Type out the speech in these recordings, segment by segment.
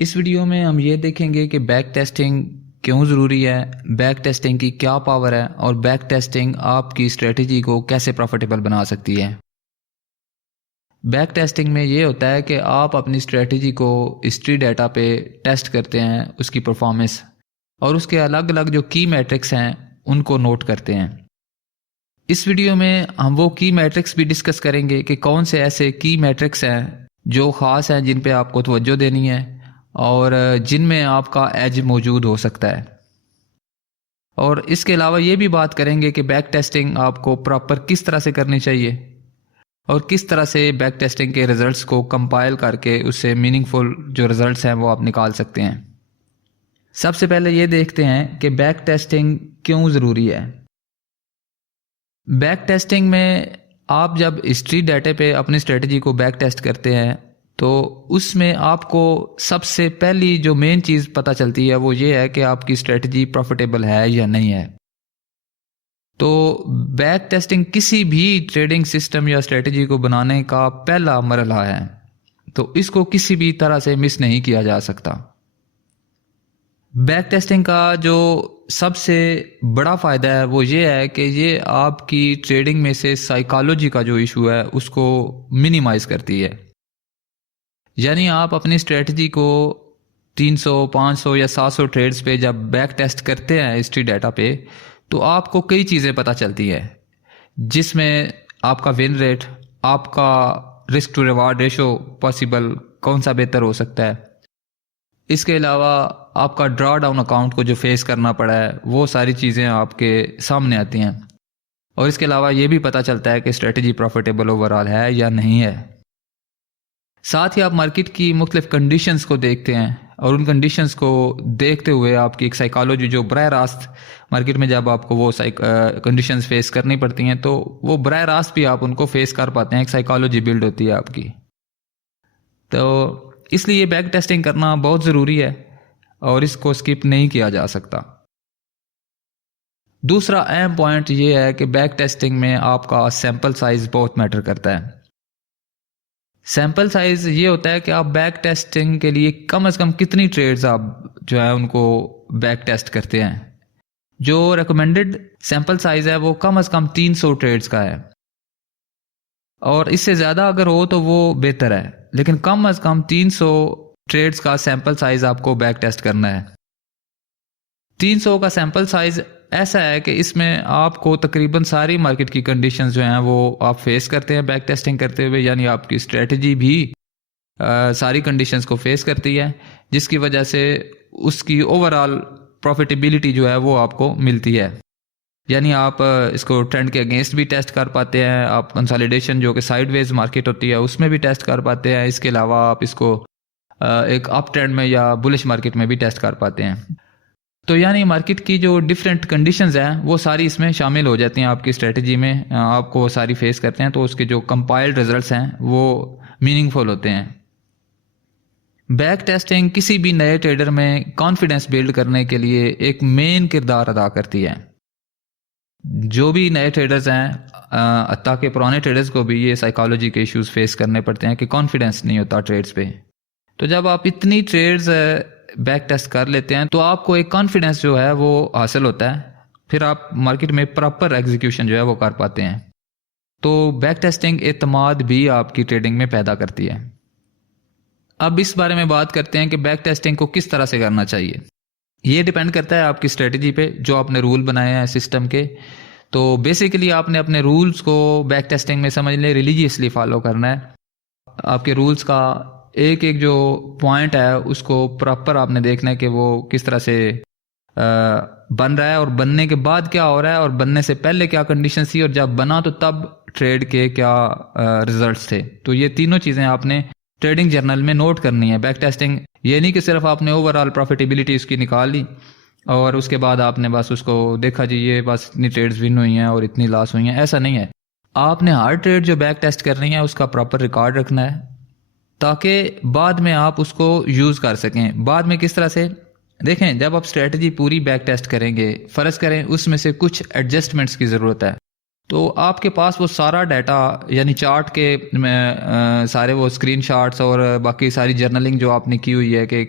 इस वीडियो में हम ये देखेंगे कि बैक टेस्टिंग क्यों ज़रूरी है, बैक टेस्टिंग की क्या पावर है और बैक टेस्टिंग आपकी स्ट्रेटजी को कैसे प्रॉफिटेबल बना सकती है। बैक टेस्टिंग में ये होता है कि आप अपनी स्ट्रेटजी को हिस्ट्री डाटा पे टेस्ट करते हैं, उसकी परफॉर्मेंस और उसके अलग अलग जो की मैट्रिक्स हैं उनको नोट करते हैं। इस वीडियो में हम वो की मैट्रिक्स भी डिस्कस करेंगे कि कौन से ऐसे की मैट्रिक्स हैं जो ख़ास हैं, जिन पे आपको तवज्जो देनी है और जिनमें आपका एज मौजूद हो सकता है। और इसके अलावा ये भी बात करेंगे कि बैक टेस्टिंग आपको प्रॉपर किस तरह से करनी चाहिए और किस तरह से बैक टेस्टिंग के रिजल्ट्स को कंपाइल करके उससे मीनिंगफुल जो रिजल्ट्स हैं वो आप निकाल सकते हैं। सबसे पहले ये देखते हैं कि बैक टेस्टिंग क्यों ज़रूरी है। बैक टेस्टिंग में आप जब हिस्ट्री डाटे पे अपनी स्ट्रेटजी को बैक टेस्ट करते हैं तो उसमें आपको सबसे पहली जो मेन चीज़ पता चलती है वो ये है कि आपकी स्ट्रेटजी प्रॉफिटेबल है या नहीं है। तो बैक टेस्टिंग किसी भी ट्रेडिंग सिस्टम या स्ट्रेटजी को बनाने का पहला मरहला है, तो इसको किसी भी तरह से मिस नहीं किया जा सकता। बैक टेस्टिंग का जो सबसे बड़ा फ़ायदा है वो ये है कि ये आपकी ट्रेडिंग में से साइकोलॉजी का जो इशू है उसको मिनिमाइज करती है। यानी आप अपनी स्ट्रेटजी को 300, 500 या 700 ट्रेड्स पे जब बैक टेस्ट करते हैं हिस्ट्री डाटा पे, तो आपको कई चीज़ें पता चलती है, जिसमें आपका विन रेट, आपका risk to reward ratio possible कौन सा बेहतर हो सकता है। इसके अलावा आपका ड्रॉ डाउन अकाउंट को जो फेस करना पड़ा है वो सारी चीज़ें आपके सामने आती हैं। और इसके अलावा ये भी पता चलता है कि स्ट्रेटजी प्रॉफिटेबल ओवरऑल है या नहीं है। साथ ही आप मार्केट की मुख्तलिफ कंडीशंस को देखते हैं और उन कंडीशंस को देखते हुए आपकी एक साइकोलॉजी जो बराह रास्त मार्केट में जब आपको वो कंडीशंस फेस करनी पड़ती हैं तो वो बराह रास्त भी आप उनको फेस कर पाते हैं, एक साइकोलॉजी बिल्ड होती है आपकी। तो इसलिए बैक टेस्टिंग करना बहुत ज़रूरी है और इसको स्किप नहीं किया जा सकता। दूसरा अहम पॉइंट ये है कि बैक टेस्टिंग में आपका सैंपल साइज बहुत मैटर करता है। सैंपल साइज ये होता है कि आप बैक टेस्टिंग के लिए कम से कम कितनी ट्रेड्स आप जो है उनको बैक टेस्ट करते हैं। जो रिकमेंडेड सैंपल साइज है वो कम से कम 300 ट्रेड्स का है और इससे ज़्यादा अगर हो तो वो बेहतर है, लेकिन कम से कम 300 ट्रेड्स का सैंपल साइज आपको बैक टेस्ट करना है। 300 का सैंपल साइज ऐसा है कि इसमें आपको तकरीबन सारी मार्केट की कंडीशंस जो हैं वो आप फेस करते हैं बैक टेस्टिंग करते हुए, यानी आपकी स्ट्रेटजी भी सारी कंडीशंस को फेस करती है, जिसकी वजह से उसकी ओवरऑल प्रॉफिटेबिलिटी जो है वो आपको मिलती है। यानी आप इसको ट्रेंड के अगेंस्ट भी टेस्ट कर पाते हैं, आप कंसोलिडेशन जो कि साइडवेज मार्केट होती है उसमें भी टेस्ट कर पाते हैं। इसके अलावा आप इसको एक अप ट्रेंड में या बुलिश मार्केट में भी टेस्ट कर पाते हैं। तो यानी मार्केट की जो डिफरेंट कंडीशंस हैं वो सारी इसमें शामिल हो जाती हैं आपकी स्ट्रेटजी में, आपको सारी फेस करते हैं, तो उसके जो कंपाइल्ड रिजल्ट्स हैं वो मीनिंगफुल होते हैं। बैक टेस्टिंग किसी भी नए ट्रेडर में कॉन्फिडेंस बिल्ड करने के लिए एक मेन किरदार अदा करती है। जो भी नए ट्रेडर्स हैं, ताकि पुराने ट्रेडर्स को भी ये साइकोलॉजी के इश्यूज फेस करने पड़ते हैं कि कॉन्फिडेंस नहीं होता ट्रेड्स पे। तो जब आप इतनी ट्रेड्स बैक टेस्ट कर लेते हैं तो आपको एक कॉन्फिडेंस जो है वो हासिल होता है, फिर आप मार्केट में प्रॉपर एग्जीक्यूशन जो है वो कर पाते हैं। तो बैक टेस्टिंग एतमाद भी आपकी ट्रेडिंग में पैदा करती है। अब इस बारे में बात करते हैं कि बैक टेस्टिंग को किस तरह से करना चाहिए। ये डिपेंड करता है आपकी स्ट्रेटजी पे, जो आपने रूल बनाए हैं सिस्टम के। तो बेसिकली आपने अपने रूल्स को बैक टेस्टिंग में समझ लें रिलीजियसली फॉलो करना है। आपके रूल्स का एक एक जो पॉइंट है उसको प्रॉपर आपने देखना है कि वो किस तरह से बन रहा है और बनने के बाद क्या हो रहा है और बनने से पहले क्या कंडीशन थी और जब बना तो तब ट्रेड के क्या रिजल्ट्स थे। तो ये तीनों चीज़ें आपने ट्रेडिंग जर्नल में नोट करनी है। बैक टेस्टिंग ये नहीं कि सिर्फ आपने ओवरऑल प्रॉफिटेबिलिटी उसकी निकाल ली और उसके बाद आपने बस उसको देखा जी ये बस इतनी ट्रेड्स विन हुई हैं और इतनी लॉस हुई हैं, ऐसा नहीं है। आपने हर ट्रेड जो बैक टेस्ट कर रही है उसका प्रॉपर रिकॉर्ड रखना है ताकि बाद में आप उसको यूज़ कर सकें। बाद में किस तरह से देखें, जब आप स्ट्रेटजी पूरी बैक टेस्ट करेंगे, फ़र्ज़ करें उसमें से कुछ एडजस्टमेंट्स की ज़रूरत है, तो आपके पास वो सारा डाटा यानी चार्ट के सारे वो स्क्रीनशॉट्स और बाकी सारी जर्नलिंग जो आपने की हुई है कि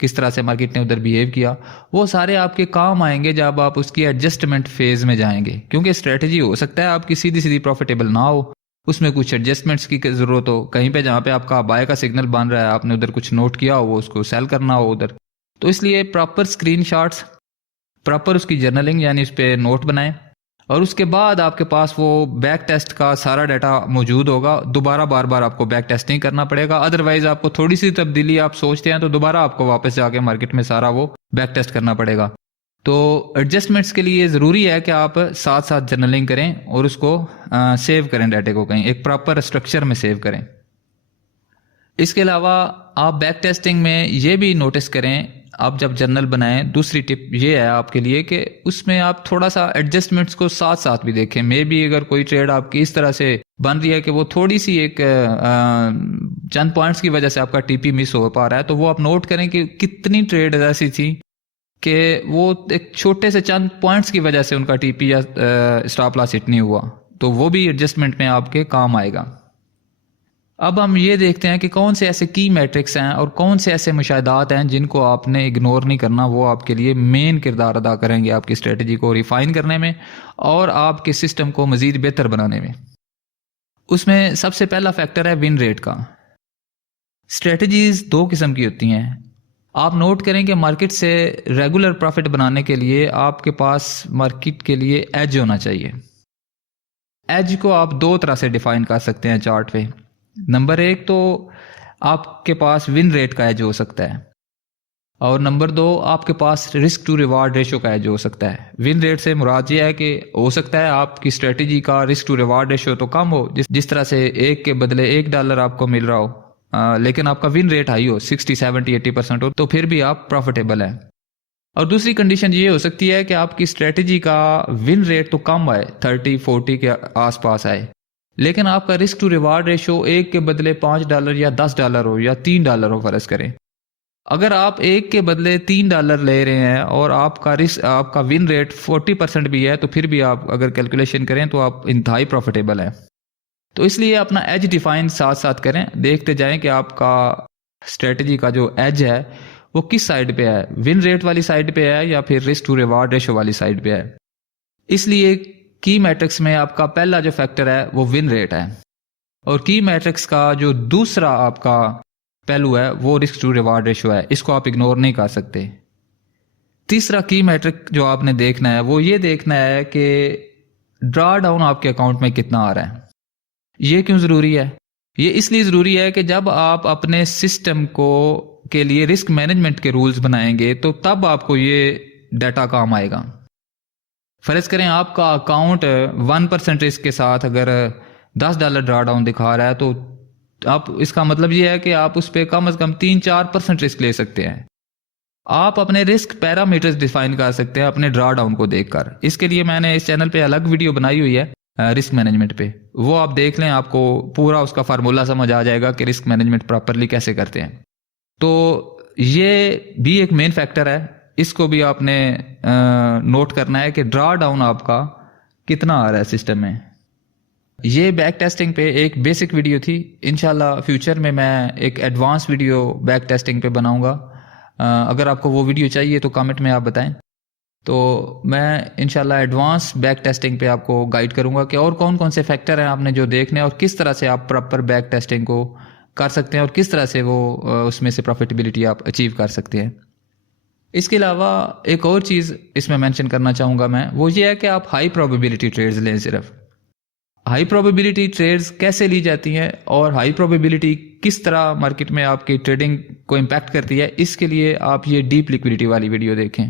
किस तरह से मार्केट ने उधर बिहेव किया, वो सारे आपके काम आएंगे जब आप उसकी एडजस्टमेंट फेज में जाएंगे। क्योंकि स्ट्रेटजी हो सकता है आपकी सीधी सीधी प्रॉफिटेबल ना हो, उसमें कुछ एडजस्टमेंट्स की ज़रूरत हो, कहीं पे जहाँ पे आपका बाय का सिग्नल बन रहा है आपने उधर कुछ नोट किया हो, वो उसको सेल करना हो उधर। तो इसलिए प्रॉपर स्क्रीनशॉट्स, प्रॉपर उसकी जर्नलिंग यानी उस पर नोट बनाएं, और उसके बाद आपके पास वो बैक टेस्ट का सारा डाटा मौजूद होगा। दोबारा बार बार आपको बैक टेस्ट नहीं करना पड़ेगा। अदरवाइज आपको थोड़ी सी तब्दीली आप सोचते हैं तो दोबारा आपको वापस जाके मार्केट में सारा वो बैक टेस्ट करना पड़ेगा। तो एडजस्टमेंट्स के लिए ज़रूरी है कि आप साथ साथ जर्नलिंग करें और उसको सेव करें, डाटे को कहीं एक प्रॉपर स्ट्रक्चर में सेव करें। इसके अलावा आप बैक टेस्टिंग में ये भी नोटिस करें, आप जब जर्नल बनाएं, दूसरी टिप ये है आपके लिए कि उसमें आप थोड़ा सा एडजस्टमेंट्स को साथ साथ भी देखें। मे बी अगर कोई ट्रेड आपकी इस तरह से बन रही है कि वो थोड़ी सी एक चंद पॉइंट्स की वजह से आपका टीपी मिस हो पा रहा है, तो वो आप नोट करें कि कितनी ट्रेड ऐसी थी कि वो एक छोटे से चंद पॉइंट्स की वजह से उनका टीपी या स्टॉप लॉस हिट नहीं हुआ, तो वो भी एडजस्टमेंट में आपके काम आएगा। अब हम ये देखते हैं कि कौन से ऐसे की मैट्रिक्स हैं और कौन से ऐसे मुशाहिदात हैं जिनको आपने इग्नोर नहीं करना। वो आपके लिए मेन किरदार अदा करेंगे आपकी स्ट्रेटजी को रिफाइन करने में और आपके सिस्टम को मज़ीद बेहतर बनाने में। उसमें सबसे पहला फैक्टर है विन रेट का। स्ट्रेटजीज दो किस्म की होती हैं। आप नोट करें कि मार्केट से रेगुलर प्रॉफिट बनाने के लिए आपके पास मार्केट के लिए एज होना चाहिए। एज को आप दो तरह से डिफाइन कर सकते हैं चार्ट पे। नंबर एक तो आपके पास विन रेट का एज हो सकता है, और नंबर दो आपके पास रिस्क टू रिवार्ड रेशो का एज हो सकता है। विन रेट से मुराद ये है कि हो सकता है आपकी स्ट्रेटजी का रिस्क टू रिवार्ड रेशो तो कम हो, जिस तरह से एक के बदले $1 आपको मिल रहा हो, लेकिन आपका विन रेट हाई हो, 60, 70, 80% हो, तो फिर भी आप प्रॉफिटेबल हैं। और दूसरी कंडीशन ये हो सकती है कि आपकी स्ट्रेटजी का विन रेट तो कम आए, 30, 40 के आसपास आए, लेकिन आपका रिस्क टू रिवार्ड रेशो एक के बदले $5 या $10 हो या $3 हो फर्ज करें। अगर आप एक के बदले $3 ले रहे हैं और आपका विन रेट 40% भी है, तो फिर भी आप अगर कैलकुलेशन करें तो आप इंतहाई प्रॉफिटेबल हैं। तो इसलिए अपना एज डिफाइन साथ साथ करें, देखते जाएं कि आपका स्ट्रेटजी का जो एज है वो किस साइड पे है, विन रेट वाली साइड पे है या फिर रिस्क टू रिवार्ड रेशो वाली साइड पे है। इसलिए की मैट्रिक्स में आपका पहला जो फैक्टर है वो विन रेट है, और की मैट्रिक्स का जो दूसरा आपका पहलू है वो रिस्क टू रिवार्ड रेशो है। इसको आप इग्नोर नहीं कर सकते। तीसरा की मैट्रिक जो आपने देखना है वो ये देखना है कि ड्रा डाउन आपके अकाउंट में कितना आ रहा है। ये क्यों ज़रूरी है? ये इसलिए ज़रूरी है कि जब आप अपने सिस्टम को के लिए रिस्क मैनेजमेंट के रूल्स बनाएंगे तो तब आपको ये डाटा काम आएगा। फर्ज करें आपका अकाउंट 1% रिस्क के साथ अगर $10 ड्रा डाउन दिखा रहा है, तो आप इसका मतलब ये है कि आप उस पर कम से कम 3-4% रिस्क ले सकते हैं। आप अपने रिस्क पैरामीटर्स डिफाइन कर सकते हैं अपने ड्रा डाउन को देखकर। इसके लिए मैंने इस चैनल पे अलग वीडियो बनाई हुई है रिस्क मैनेजमेंट पे, वो आप देख लें, आपको पूरा उसका फार्मूला समझ आ जाएगा कि रिस्क मैनेजमेंट प्रॉपरली कैसे करते हैं। तो ये भी एक मेन फैक्टर है, इसको भी आपने नोट करना है कि ड्रा डाउन आपका कितना आ रहा है सिस्टम में। ये बैक टेस्टिंग पे एक बेसिक वीडियो थी। इंशाल्लाह फ्यूचर में मैं एक एडवांस वीडियो बैक टेस्टिंग पे बनाऊंगा। अगर आपको वो वीडियो चाहिए तो कमेंट में आप बताएं, तो मैं इंशाल्लाह एडवांस बैक टेस्टिंग पे आपको गाइड करूंगा कि और कौन कौन से फैक्टर हैं आपने जो देखने हैं और किस तरह से आप प्रॉपर बैक टेस्टिंग को कर सकते हैं और किस तरह से वो उसमें से प्रॉफिटेबिलिटी आप अचीव कर सकते हैं। इसके अलावा एक और चीज़ इसमें मेंशन करना चाहूँगा मैं, वो ये है कि आप हाई प्रोबेबिलिटी ट्रेड्स लें। सिर्फ हाई प्रोबेबिलिटी ट्रेड्स कैसे ली जाती हैं और हाई प्रोबेबिलिटी किस तरह मार्केट में आपकी ट्रेडिंग को इम्पैक्ट करती है, इसके लिए आप ये डीप लिक्विडिटी वाली वीडियो देखें।